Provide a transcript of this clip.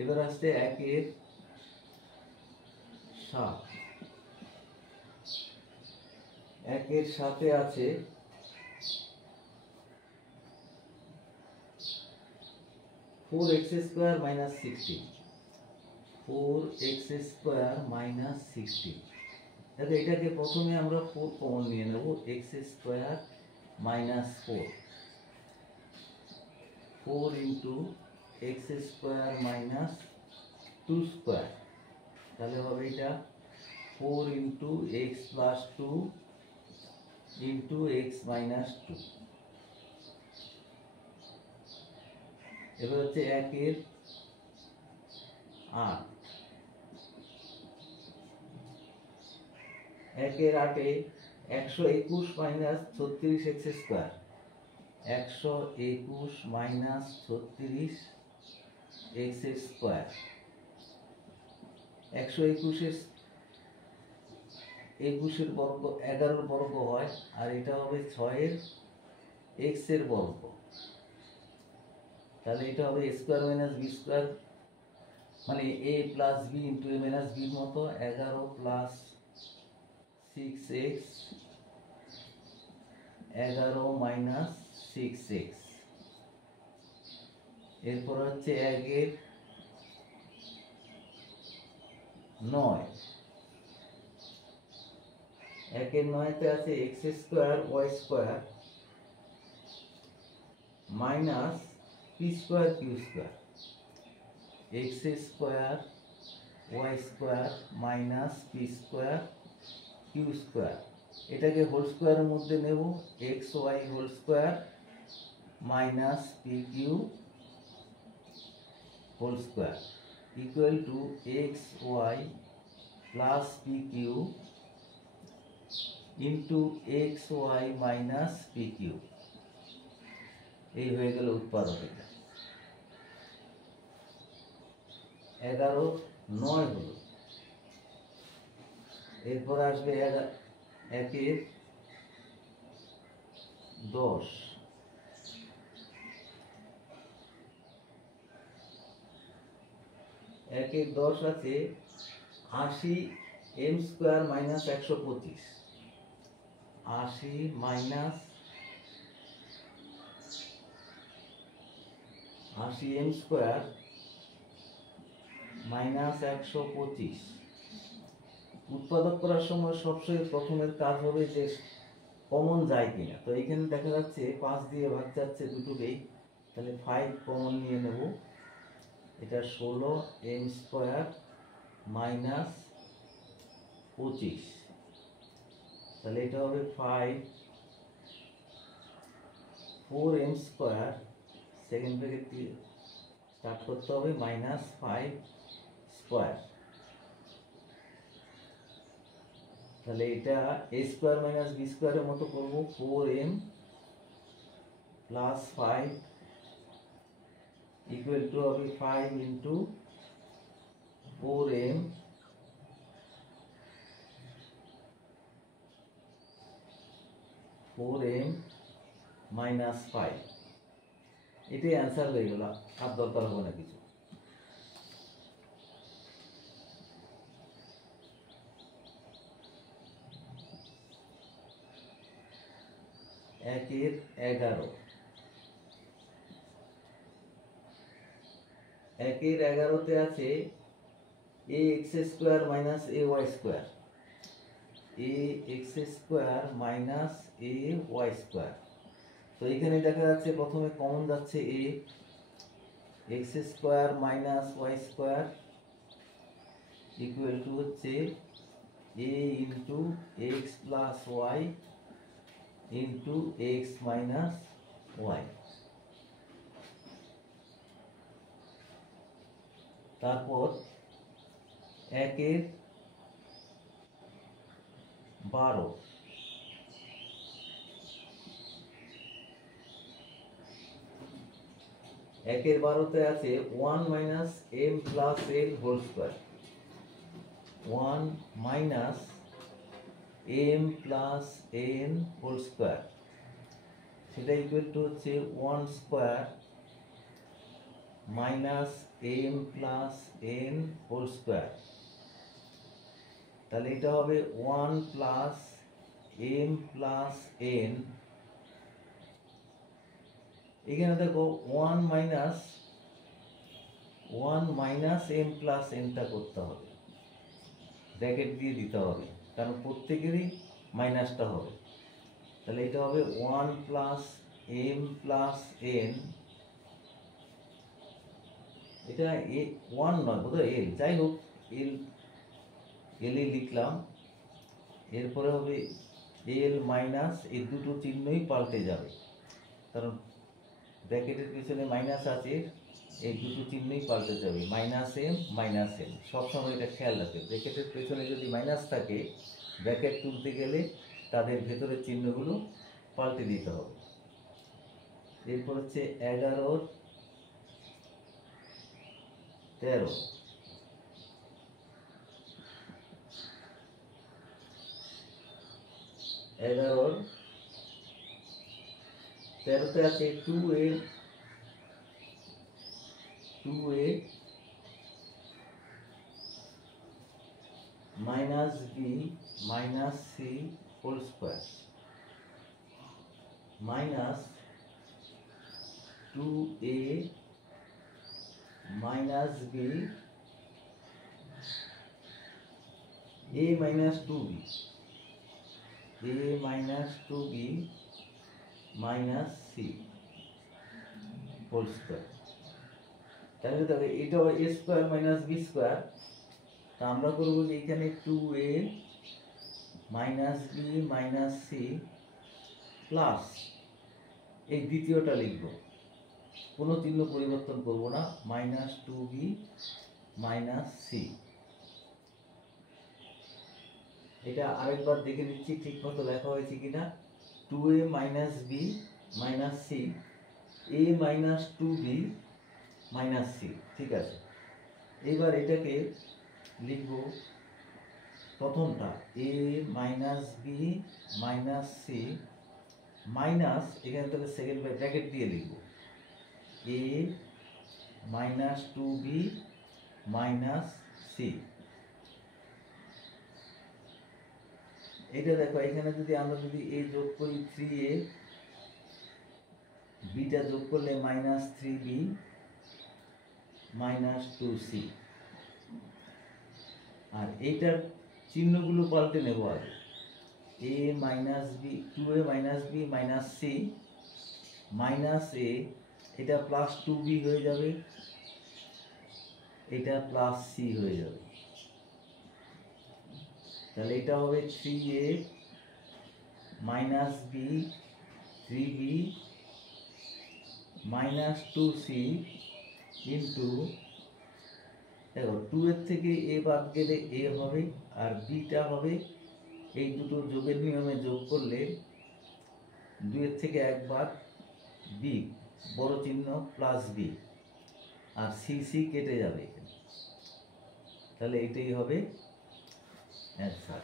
এবার আসছে 1 এর 7। 1 এর 7-এ আছে 4x square minus 16। 4x square minus 16। দেখো এটাকে প্রথমে আমরা 4 কমন নিয়ে নেব। x square minus 4, 4 into x square minus 2 square, তাহলে হবে এটা 4 into x plus 2 into x minus 2। এবার হচ্ছে 1 এর 8। 1 এর 8-এ 121 minus 36x square, 121 minus 36x square. 121 বর্গ 11 বর্গ হয়, আর এটা হবে 6 এর x এর বর্গ, তাহলে এটা হবে a square minus b square, মানে a plus b into a minus b মতো 11 প্লাস 6x 11 মাইনাস 6x। এরপর হচ্ছে 1 এর 9। 1 এর 9-তে আছে x square y square minus p square q square. x square y square minus p square q square, এটাকে whole স্কয়ারের মধ্যে নেব। xy whole square minus pq whole square equal to xy plus pq into xy minus pq। এই হয়ে গেল উৎপাদক। এটা 11 9 হলো। এরপর আসবে 1 এর 10। 1 এর 10 আছে 80 m square minus 125। 80 minus 80 m square minus 125। উৎপাদক করার সময় সবসময় প্রথমের কাজ হবে যে কমন যায় কিনা। তো এইখানে দেখা যাচ্ছে 5 দিয়ে ভাগ যাচ্ছে দুটোকেই, তাহলে 5 কমন নিয়ে নেব। এটা 16 m স্কয়ার মাইনাস 25, তাহলে এটা হবে 5 4m স্কয়ার, সেকেন্ড ব্র্যাকেট দিয়ে স্টার্ট করতে হবে, মাইনাস 5 স্কয়ার। তাহলে এটা a স্কয়ার মাইনাস b স্কয়ারের মতো করব। 4m প্লাস 5 ইকুয়াল টু হবে 5 ইন্টু 4m মাইনাস 5। এটাই অ্যান্সার হয়ে গেল, আর দরকার হবে না কিছু। এক এর 11। 1 এর 11-তে আছে ax square minus ay square. ax square minus ay square. তো এখানে দেখা যাচ্ছে প্রথমে কমন যাচ্ছে a, x square minus y square equal to হচ্ছে a into x plus y into x minus y। তারপর 1 এর 12। 1 এর 12-তে আছে 1 minus m plus n whole square. 1 minus m plus n whole square, সেটা ইকুয়াল টু হচ্ছে 1 square minus M plus N whole square, তাহলে এটা হবে 1 প্লাস এম প্লাস এন। এখানে দেখো 1 মাইনাস এম প্লাস এনটা করতে হবে, ব্র্যাকেট দিয়ে দিতে হবে, কারণ প্রত্যেকেরই মাইনাসটা হবে। তাহলে এটা হবে 1 প্লাস এম প্লাস এন, এটা 1 নয় বোধহয় এল, যাই হোক এলই লিখলাম। এরপরে হবে এল মাইনাস, এই দুটো চিহ্নই পাল্টে যাবে, কারণ ব্র্যাকেটের পিছনে মাইনাস আছে, এই দুটো চিহ্নই পাল্টে যাবে, মাইনাস এম। সবসময় এটা খেয়াল রাখবে, ব্র্যাকেটের পেছনে যদি মাইনাস থাকে ব্র্যাকেট তুলতে গেলে তাদের ভেতরের চিহ্নগুলো পাল্টে দিতে হবে। এরপর হচ্ছে 11 13, 13তে আছে 2a minus B minus C whole square, minus 2a minus B a minus 2b minus C whole square. তাহলে তবে এটা a square minus B square, তা আমরা করবো যে এখানে 2a minus B minus C plus এই দ্বিতীয়টা লিখব, কোনো চিহ্ন পরিবর্তন করব না, মাইনাস 2b মাইনাস সি। এটা আরেকবার দেখে নিচ্ছি ঠিক মতো লেখা হয়েছে কিনা। 2a minus B minus C, a minus 2b minus C, ঠিক আছে। এবার এটাকে লিখব প্রথমটা a minus B minus C minus, এখানে তাহলে সেকেন্ড ব্র্যাকেট দিয়ে লিখব a minus 2b minus C. এটা দেখো এখানে যদি আমরা যদি a যোগ করি 3a, বিটা যোগ করলে মাইনাস 3b মাইনাস 2c, আর এইটার চিহ্নগুলো পাল্টে নেব আগে। a minus B 2a minus B minus C minus a, এটা প্লাস 2b হয়ে যাবে, এটা প্লাস c হয়ে যাবে। তাহলে এটা হবে 3a minus B 3b minus 2c into, দেখো 2 এর থেকে a বাদ গেলে a হবে আর bটা হবে, এই দুটো যোগের নিয়মে যোগ করলে 2 এর থেকে 1 বাদ b, বড় চিহ্ন প্লাস b, আর c কেটে যাবে, তাহলে এটাই হবে অ্যান্সার।